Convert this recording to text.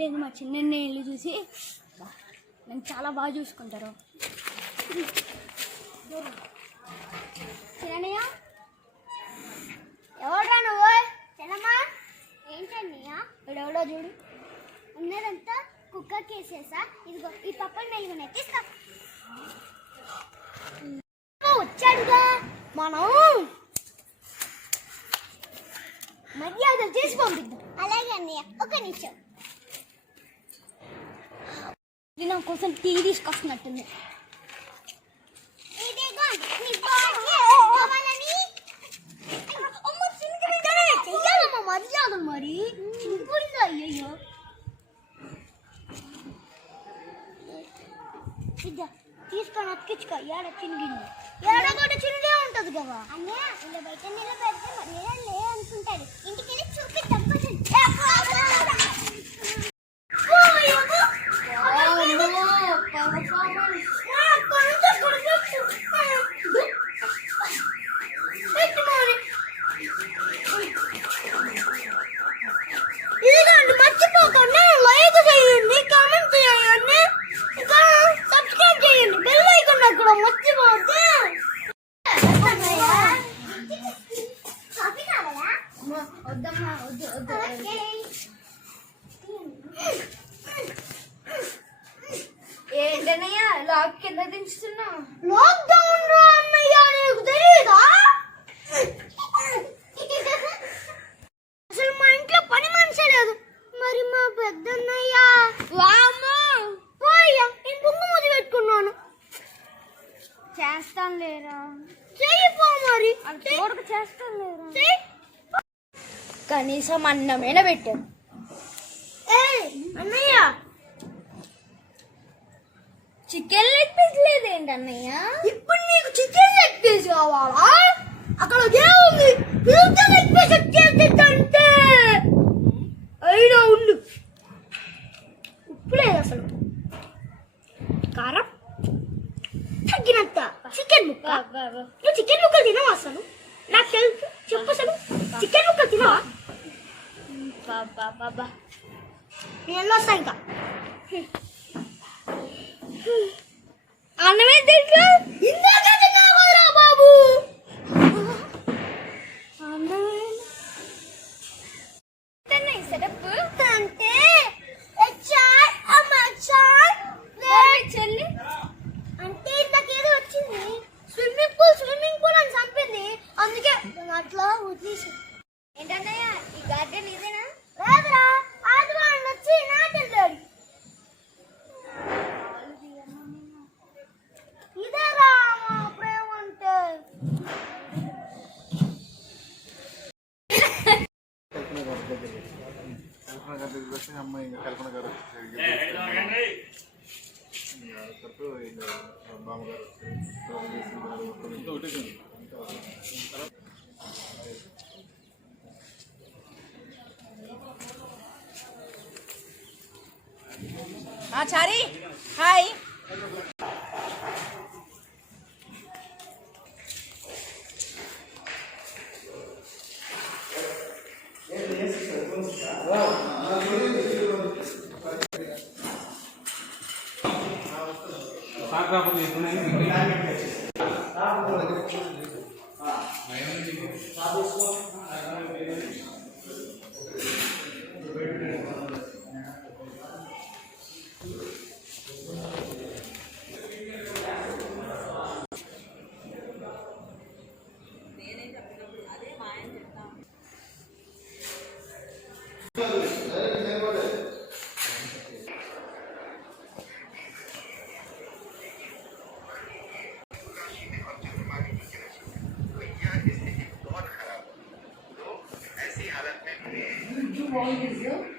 లేదు మా చిన్న ఇల్లు చూసి నన్ను చాలా బాగా చూసుకుంటారు. చిన్నయ్య ఎవడా నువ్వు? చిన్నమ్మా ఏంటన్నయ్య? ఎవడో చూడు ఉన్నదంతా కుక్కర్కి వేసేసా. ఇదిగో ఈ పప్పని మెలుగునే తీసుకో. వచ్చాడుగా మనం మర్యాదలు చేసి పంపిద్దాం. అలాగే అన్నయ్య, ఒక నిమిషం. నా కోసం టీ తీసుకొస్తున్నట్టుంది. మర్యాద మరి అయ్యయ్యో తీసుకొని అతికించుకో. ఏడ చినిగింది, ఏడ కూడా చినిగే ఉంటుంది కదా అన్నయ్య. ఇలా బయట నీళ్ళు పెడితే మర్యాద లే అనుకుంటాడు. ఇంటికి వెళ్ళి చూపిద్దాం. ఇదిగోండి, మర్చిపోకండి. లైక్ చేయండి, కామెంట్ చేయండి, ఇంకా సబ్స్క్రైబ్ చేయండి. బెల్ ఐకాన్ కూడా మర్చిపోతే. వద్దమ్మా, వద్దు వద్దు. ఏంటన్నయ్యా లాక్ కింద దించుతున్నా? లాక్డౌన్ రా అన్నయ్య, నీకు తెలీదా? అసలు మా ఇంట్లో పని మనిషి లేదు. మరి మా పెద్దన్నయ్య వామ్మో పోయ్యా, నేను బొమ్మ ముద్దు పెట్టుకున్నాను. చేస్తాను లేరా? చెయ్యిపో మరి. చూడక చేస్తాను లేరా? కనీసం అన్నమేనా పెట్టాను. అన్నయ్య చికెన్ లెగ్ పీస్ లేదేంటన్నయ్య? ఇప్పుడు నీకు చికెన్ లెగ్ పీస్ కావాలా? అక్కడ ఏముంది? లెగ్ పీస్ వచ్చేసిందంటే అయినా ఉండు. ఉప్పు లేదు అసలు, కారం తగ్గినంత. చికెన్ ముక్క. నువ్వు చికెన్ ముక్కలు తినవా అసలు? నాకు తెలుసు. చెప్పు అసలు చికెన్ ముక్కలు తినవా? బాబా నేను వెళ్ళొస్తా. ఇంకా అన్నమే తింటా. ఇందాక తిన్నావురా బాబు. సెటప్ అంటే చెల్లి అంటే ఇందాకేదో వచ్చింది. స్విమ్మింగ్ పూల్ అని చంపింది. అందుకే అట్లా వదిలేసి. ఏంటన్నయ్య ఈ గార్డెన్ ఇదేనా? లేదురా, ఆదివారం వచ్చి నాటెళ్ళాడు. ఇదేరా మా ప్రేమ అంటే. అమ్మాయి కల్పన గారు బామ్మగారు చారి హాయ్. What is it?